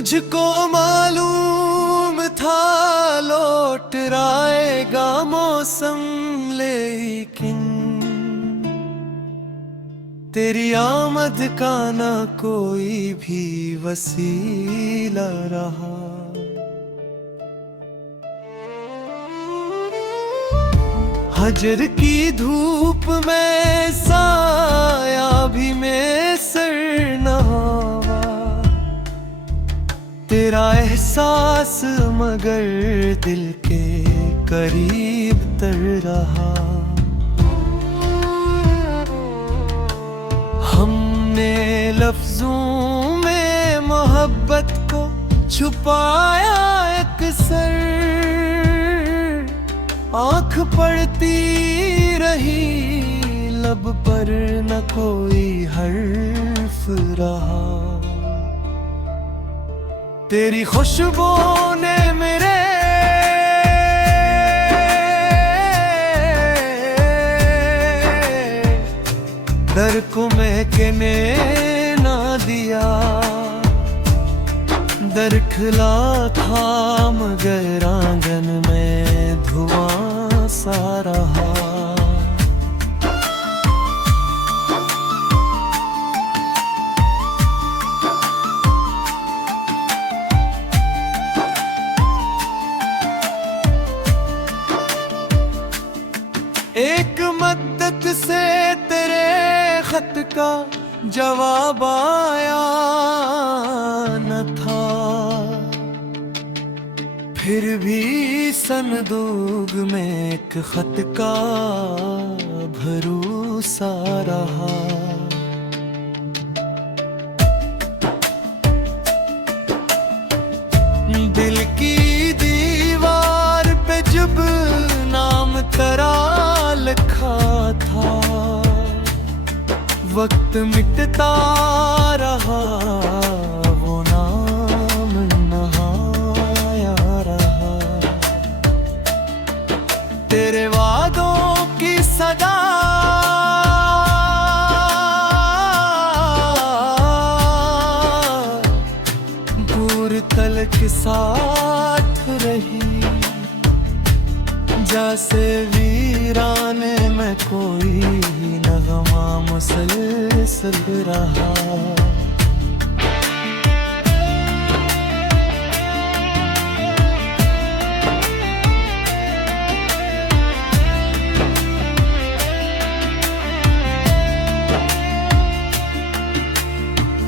मुझको मालूम था लौट आएगा मौसम, लेकिन तेरी आमद का ना कोई भी वसीला रहा। हजर की धूप में साया भी में सर नहावा, तेरा एहसास मगर दिल के करीब तर रहा। हमने लफ्जों में मोहब्बत को छुपाया अक्सर, आँख पड़ती रही लब पर न कोई हर्फ रहा। तेरी खुशबू ने मेरे दर को महकने ना दिया। दर खुला था मगर आंगन में धुआं सा रहा। एक मद्दत से तेरे खत का जवाब आया न था, फिर भी संदूक में एक खत का भरोसा रहा। दिल की दीवार पे जब नाम तेरा लिखा था, वक्त मिटता रहा वो नाम नहाया रहा। तेरे वादों की सदा दूर तल के साथ रही, जैसे वीराने में कोई नगमा मुसलसल रहा।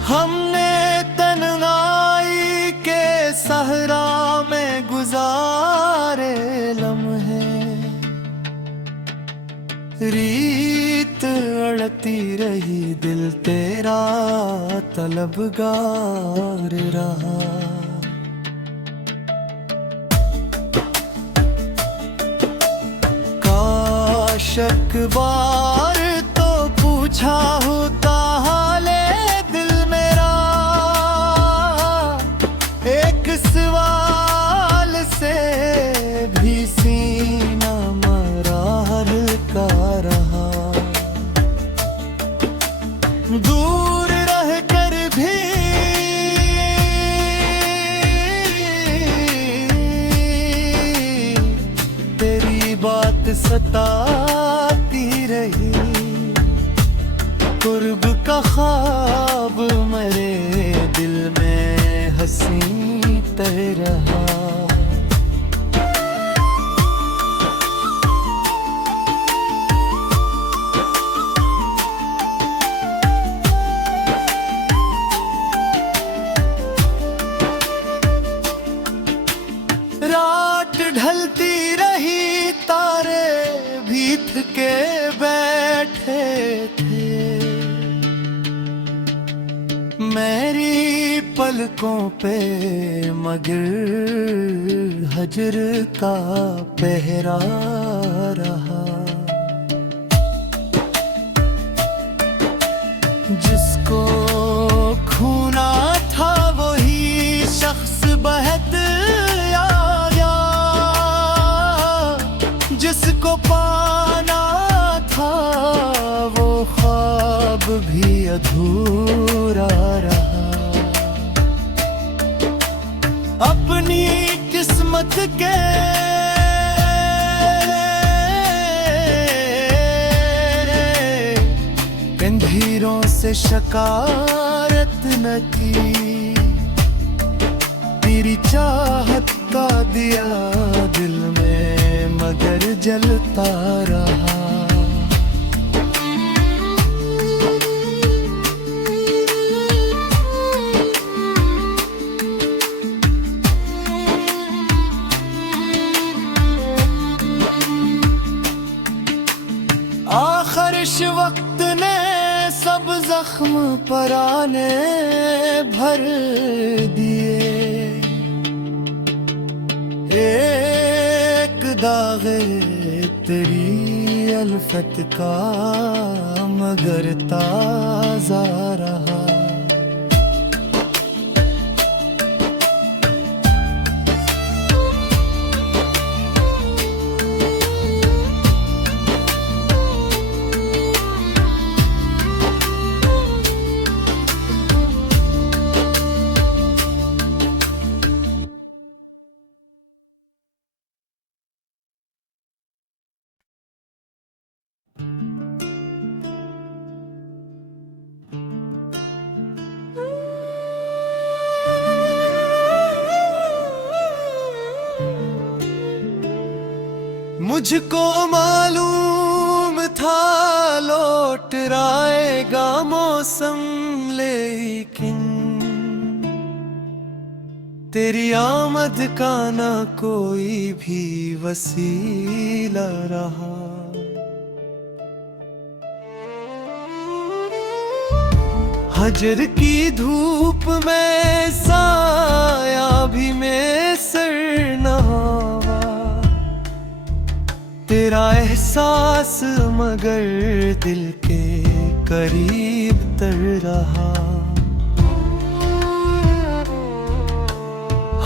हमने तन्हाई के सहरा में गुजारे लम्हे, रीत अड़ती रही दिल तेरा तलबगार रहा। काश एक बार तो पूछा होता हाले दिल मेरा, एक सवाल से भी सीना मरार का रहा। दूर रह कर भी तेरी बात सताती रही, कुर्ब का ख्वाब मेरे दिल में हंसी तर रहा। रात ढलती रही तारे भीत के बैठे थे, मेरी पलकों पे मगर हजर का पहरा रहा। जिसको खूना था वही शख्स बहत आया, जिसको पाना था वो ख्वाब भी अधूरा रहा। अपनी किस्मत के गंभीरों से शकायत न की, तेरी चाहत का दिया दिल में मगर जलता रहा। आखिर इस वक्त ने सब जख्म पराने भर दिए, एक दागे तेरी अल्फत का मगर ताजा रहा। मुझको मालूम था लौट आएगा मौसम, लेकिन तेरी आमद का ना कोई भी वसीला रहा। हजर की धूप में साया भी मैसर न हुआ, तेरा एहसास मगर दिल के करीब तर रहा।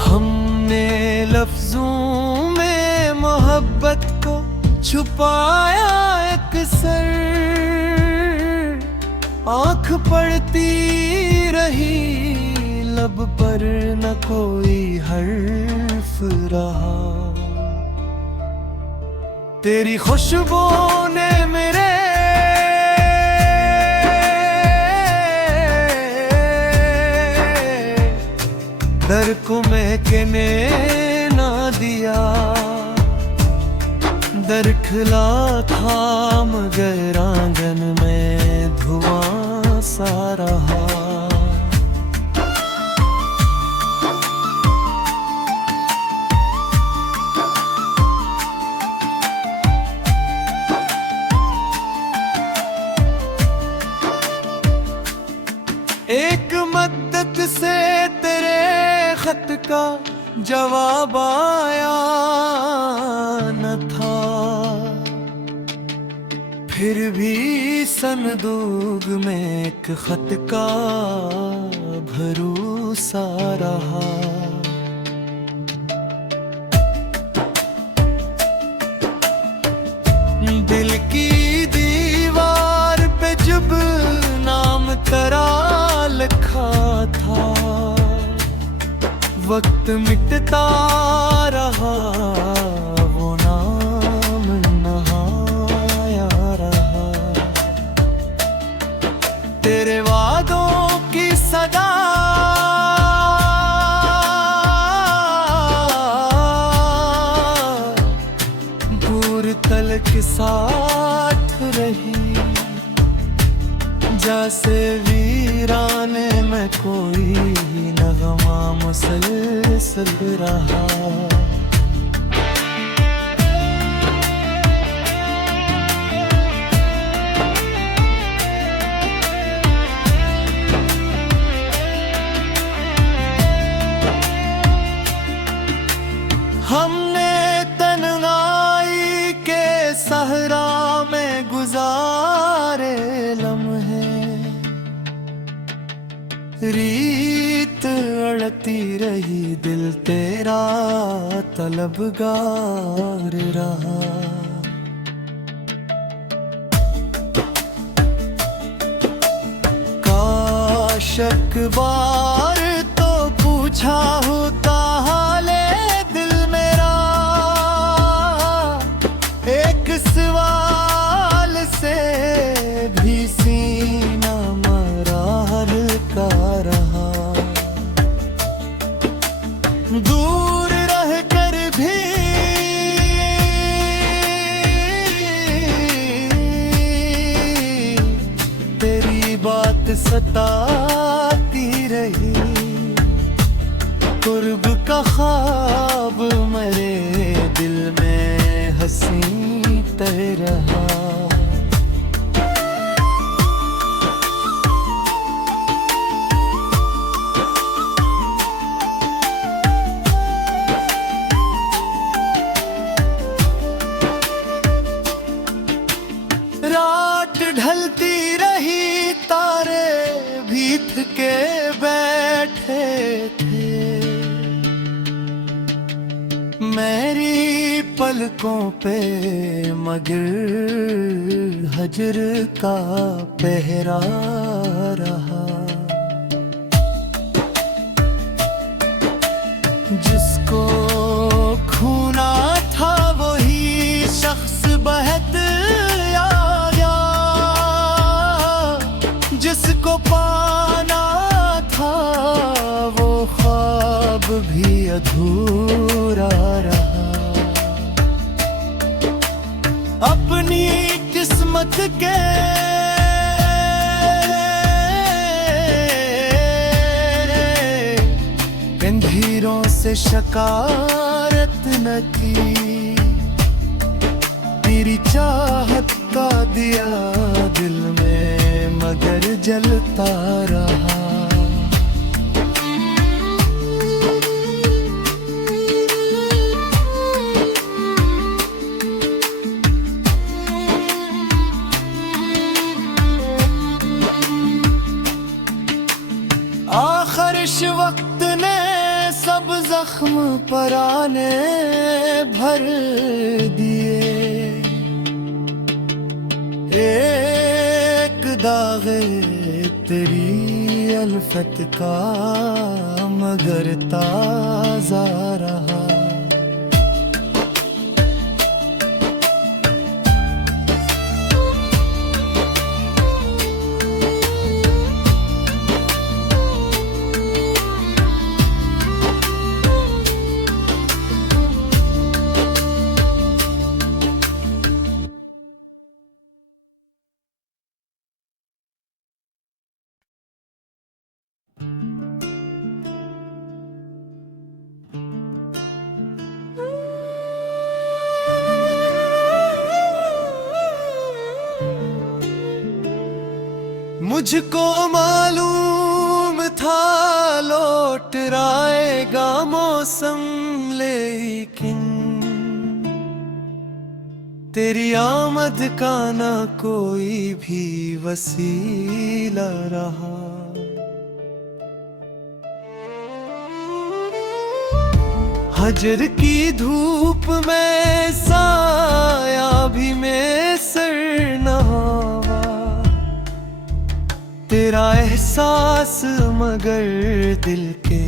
हमने लफ्जों में मोहब्बत को छुपाया अक्सर, आँख पड़ती रही लब पर न कोई हर्फ रहा। तेरी खुशबू ने मेरे दर को महकने ना दिया, दर खिला था मगर आंगन में धुआं सा रहा। एक मद्दत से तेरे खत का जवाब आया न था, फिर भी संदूक में एक खत का भरोसा रहा। दिल की दीवार पे जब नाम तेरा लिखा था, वक्त मिटता रहा वो नाम नहाया रहा। तेरे वादों की सदा दूर तल के साथ रही, जैसे वीराने में कोई नगमा मुसलसल रहा। हमने तन्हाई के सहरा में गुजारे लम्हे, रीत अड़ती रही दिल तेरा तलबगार रहा। काश एक बार तो पूछा होता दूर रह कर भी तेरी बात सताती रही। कुर्ब का ख्वाब मेरे दिल में हंसी तैर रहा। रात ढलती रही, तारे भी थके बैठे थे। मेरी पलकों पे मगर हजर का पहरा रहा। जिसको खूना था वही शख्स बहत आया, जिसको पाना था वो ख्वाब भी अधूरा रहा। अपनी किस्मत के अंधेरों से शकायत न की, तेरी चाहत का दिया दिल में मगर जलता रहा। आखिर इस वक्त ने सब जख्म पराने भर दिए। एक दागे तेरी अल्फत का मगर ताजा रहा। मुझको मालूम था लौट आएगा मौसम, लेकिन तेरी आमद का ना कोई भी वसीला रहा। हजर की धूप में साया भी मैसर न हुआ, तेरा एहसास मगर दिल के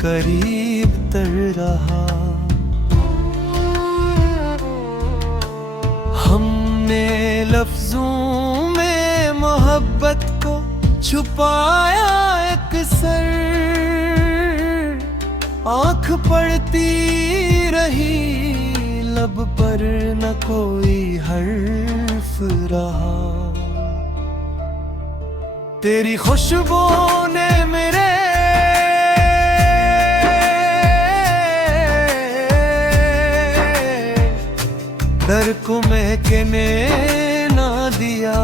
करीब तर रहा। हमने लफ्जों में मोहब्बत को छुपाया अक्सर, आँख पड़ती रही लब पर न कोई हर्फ रहा। तेरी खुशबू ने मेरे दर को महकने ना दिया।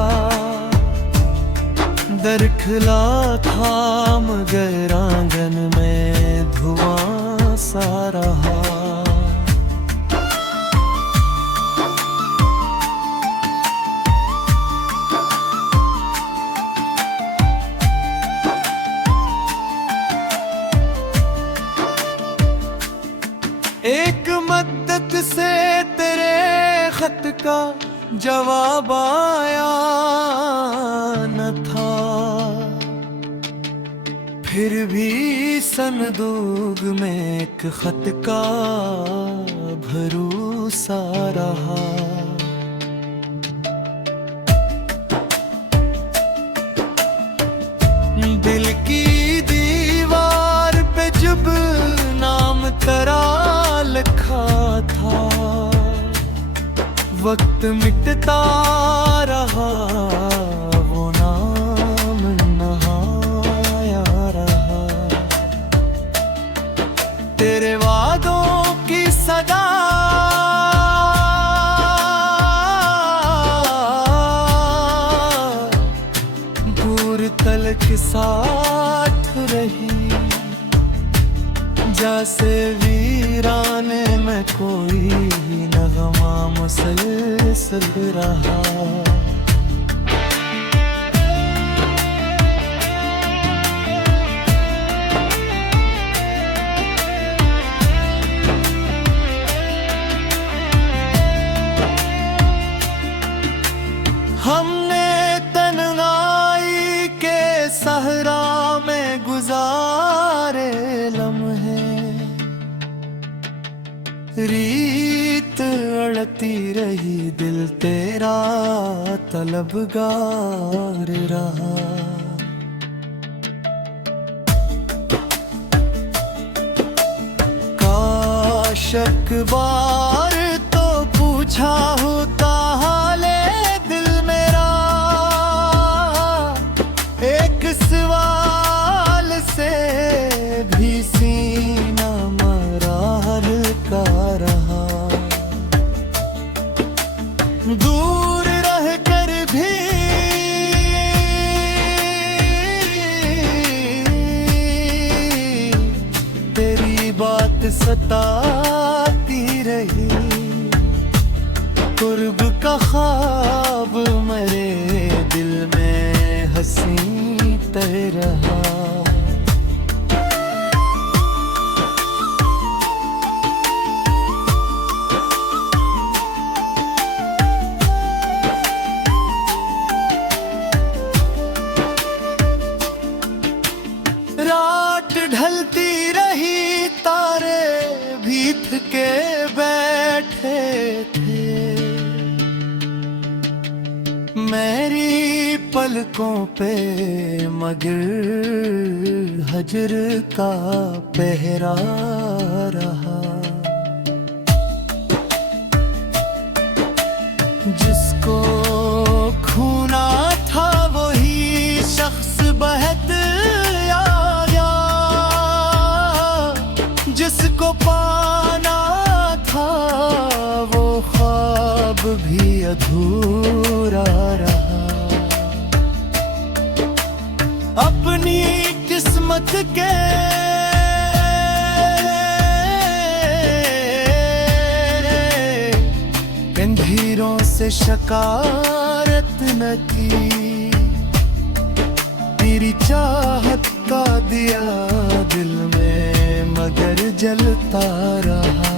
दर खिला था मगर आंगन में धुआं सा रहा। एक मद्दत से तेरे खत का जवाब आया न था, फिर भी संदूक में एक खत का भरोसा रहा। दिल की दीवार पे जब नाम तरह लिखा था, वक्त मिटता रहा, वो नाम नहाया रहा। तेरे वादों की सदा दूर तलक साथ रही, जैसे वीराने में कोई नगमा मुसलसल रहा। हमने तन्हाई के सहरा में गुजारे लम्हे, रीत अड़ती रही, दिल तेरा तलबगार रहा। काश एक बार तो पूछा होता हाले दिल मेरा, एक सवाल से भी सीना मरार का रहा। दूर रह कर भी तेरी बात सताती रही, कुर्ब का ख्वाब मेरे दिल में हंसी तह रहा। रात ढलती रही, तारे भीत के बैठे थे, मेरी पलकों पे मगर हजर का पहरा रहा। जिसको खूना था वही शख्स बहत आ गया, जिसको पाना था वो ख्वाब भी अधूरा रहा। अपनी किस्मत के कंधीरों से शकारत न की, तेरी चाहत का दिया दिल में मगर जलता रहा।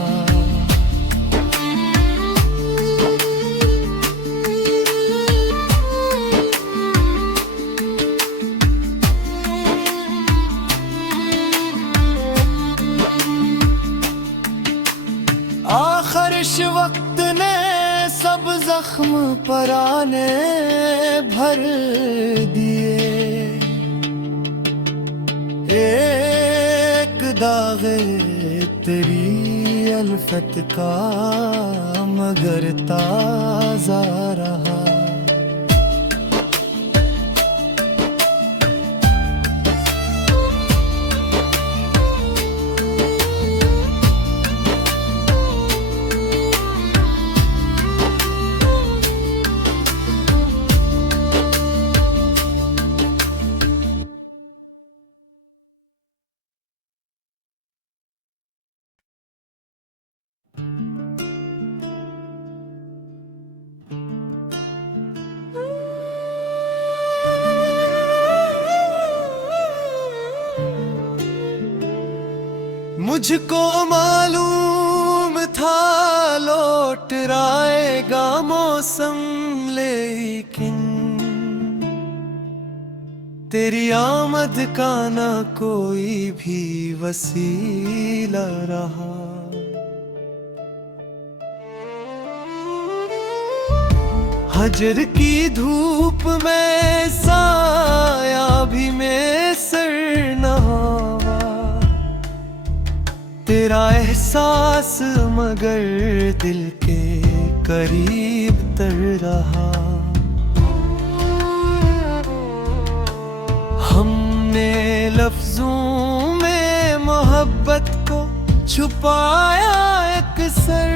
आखिर इस वक्त ने सब जख्म पराने भर दिए, एक दागे तेरी अल्फत का मगर ताजा रहा। मुझको मालूम था लौट आएगा मौसम, लेकिन तेरी आमद का ना कोई भी वसीला रहा। हजर की धूप में साया भी में सर न हवा, तेरा एहसास मगर दिल के करीब तर रहा। हमने लफ्जों में मोहब्बत को छुपाया अक्सर,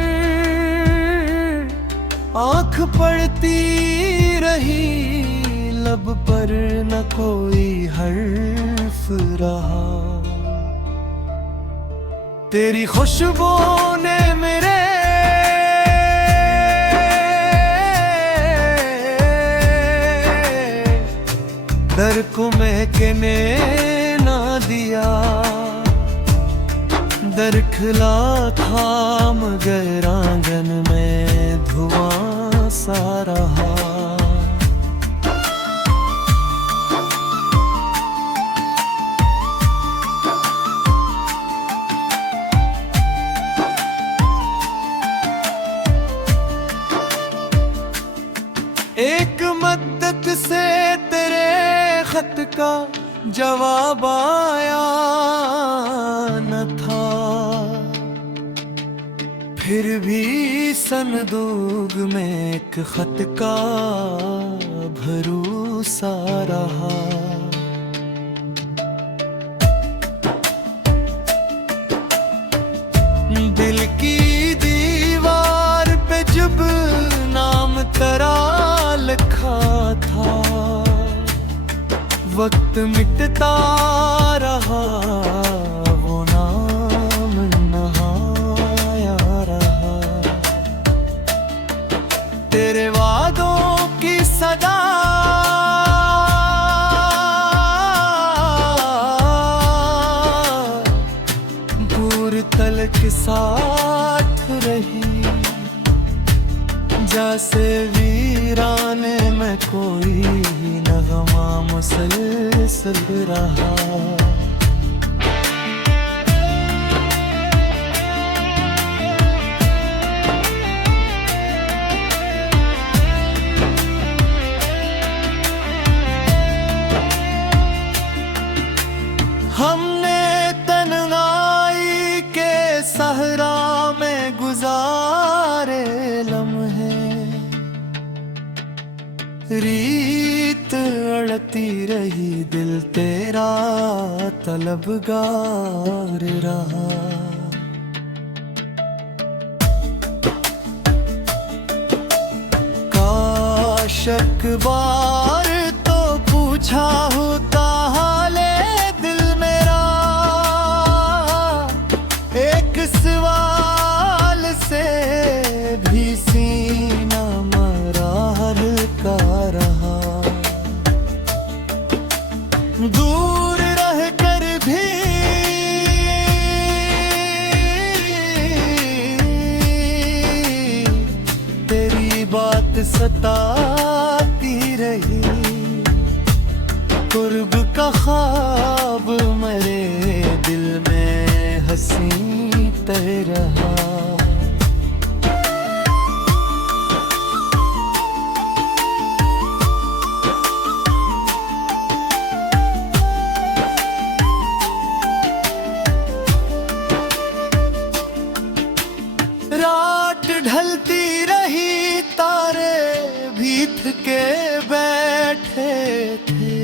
आँख पड़ती रही लब पर न कोई हर्फ रहा। तेरी खुशबू ने मेरे दर को महकने ना दिया। दर खिला था मगर आंगन में धुआं सा रहा। एक मद्दत से तेरे खत का जवाब आया न था, फिर भी संदूक में एक खत का भरोसा रहा। दिल की दीवार पे जब नाम तेरा लिखा था, वक्त मिटता रहा वो नाम नहाया रहा। तेरे वादों की सदा दूर तलक साथ रही। जैसे वीराने में कोई नगमा मुसलसल रहा। हमने तन्हाई के सहरा में गुजारे लम्हे, रीत अड़ती रही दिल तेरा तलबगार रहा। काश एक बार तो पूछा होता हाले दिल मेरा, एक सवाल से भी सीना मरार का रहा। दूर रह कर भी तेरी बात सताती रही। कुर्ब का ख्वाब मेरे दिल में हंसी तह रहा। रात ढलती रही तारे भीत के बैठे थे,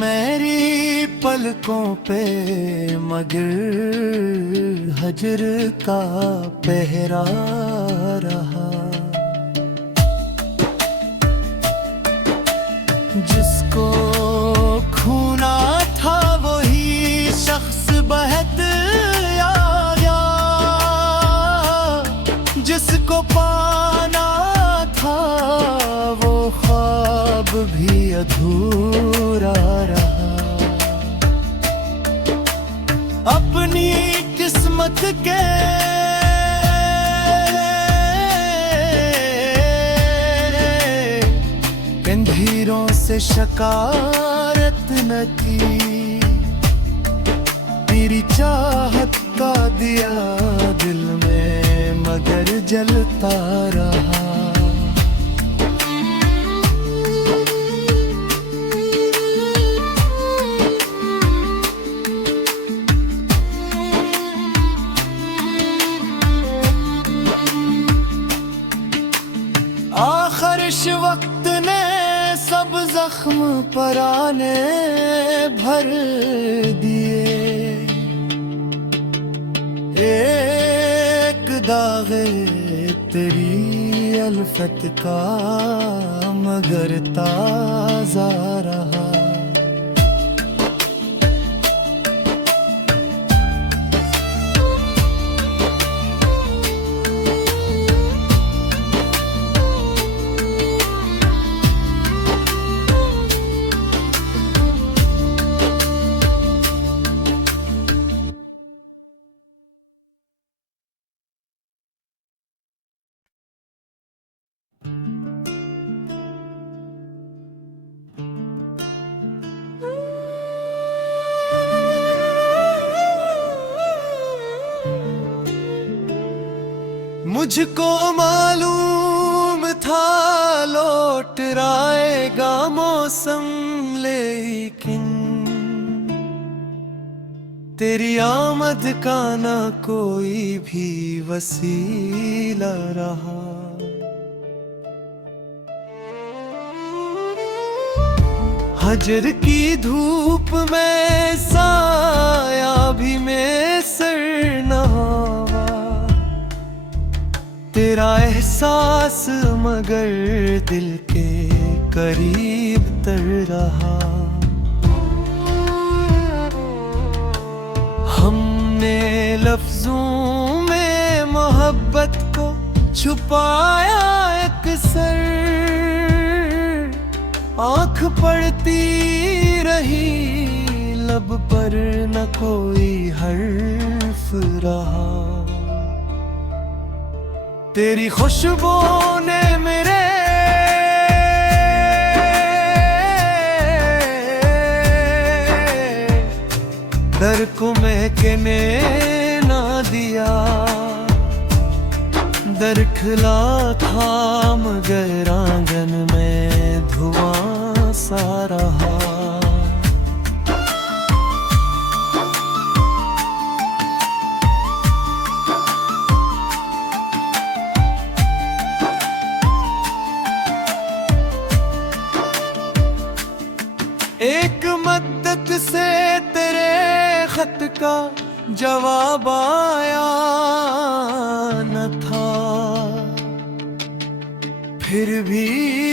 मेरी पलकों पे मगर हजर का पहरा रहा। जिसको खूना था वही शख्स बहत आया, जिसको पाना था वो ख्वाब भी अधूरा रहा। अपनी किस्मत के कंधीरों से शकायत न की, तेरी चाहत का दिया दिल में मगर जलता रहा। जख्म पराने भर दिए। एक दागे तेरी अल्फत का मगर ताजा रहा। मुझको मालूम था लौट आएगा मौसम, लेकिन तेरी आमद का ना कोई भी वसीला रहा। हजर की धूप में साया भी मैसर न हुआ। तेरा एहसास मगर दिल के करीब तर रहा। हमने लफ्जों में मोहब्बत को छुपाया अक्सर, आँख पड़ती रही लब पर न कोई हर्फ रहा। तेरी खुशबू ने मेरे दर को महकने ना दिया। दर खिला था मगर आंगन में धुआं सा रहा। एक मद्दत से तेरे खत का जवाब आया न था, फिर भी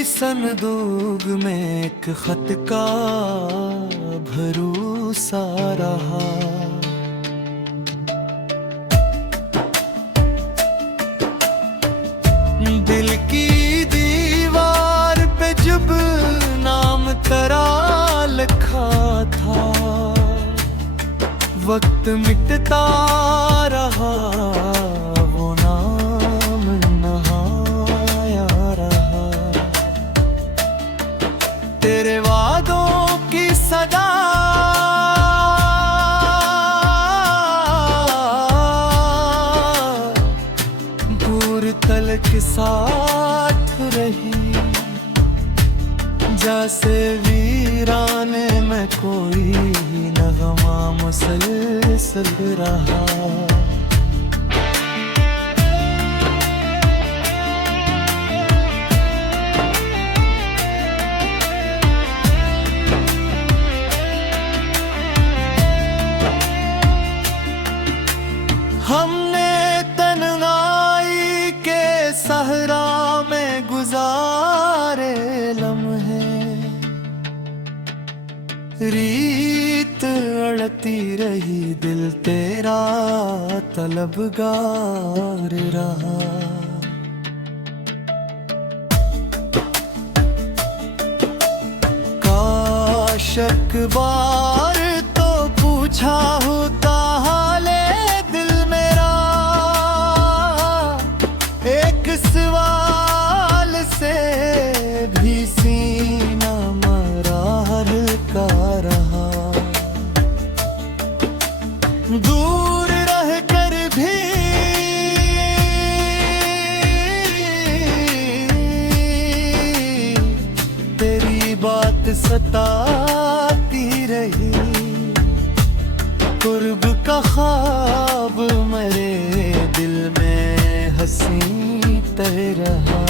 संदूक में एक खत का भरोसा रहा। दिल की दीवार पे जब नाम तेरा लिखा था, वक्त मिटता रहा वो नाम नहाया रहा। तेरे वादों की सदा दूर तलक साथ रही। जैसे वीराने में कोई नगमा मुसलसल रहा। हमने तन्हाई के सहरा में गुजारे लम्हे, रीत अड़ती रही दिल तेरा तलबगार रहा। काश एक बार तो पूछा होता हाले दिल मेरा, एक सवाल से भी सीना मरार का रहा। दूर रह कर भी तेरी बात सताती रही। कुर्ब का ख्वाब मेरे दिल में हंसी तर रहा।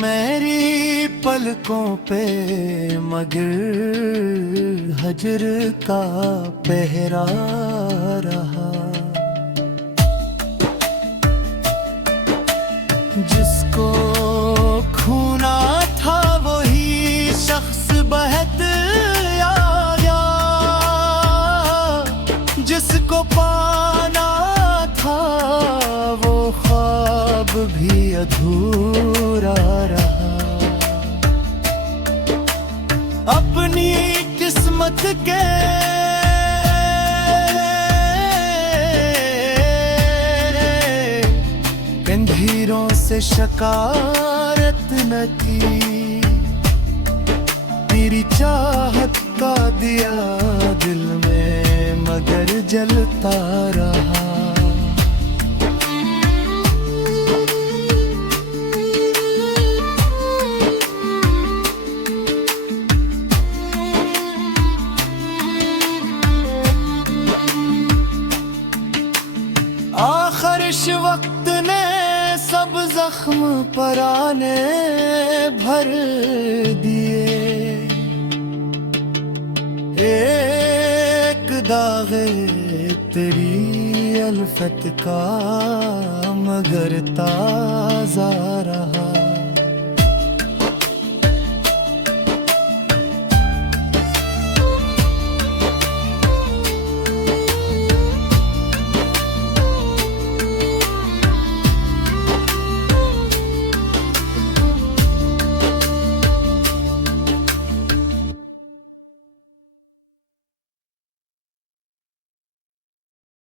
मेरी पलकों पे मगर हजर का पहरा रहा। जिसको खूना था वही शख्स बहत आया, जिसको पाना था वो ख्वाब भी अधूरा रहा। अपनी किस्मत के गंभीरों से शकारत न की, तेरी चाहत का दिया दिल में मगर जलता रहा। आखिर इस वक्त ने सब जख्म पराने भर दिए। एक दागे तेरी अल्फत का मगर ताजा रहा।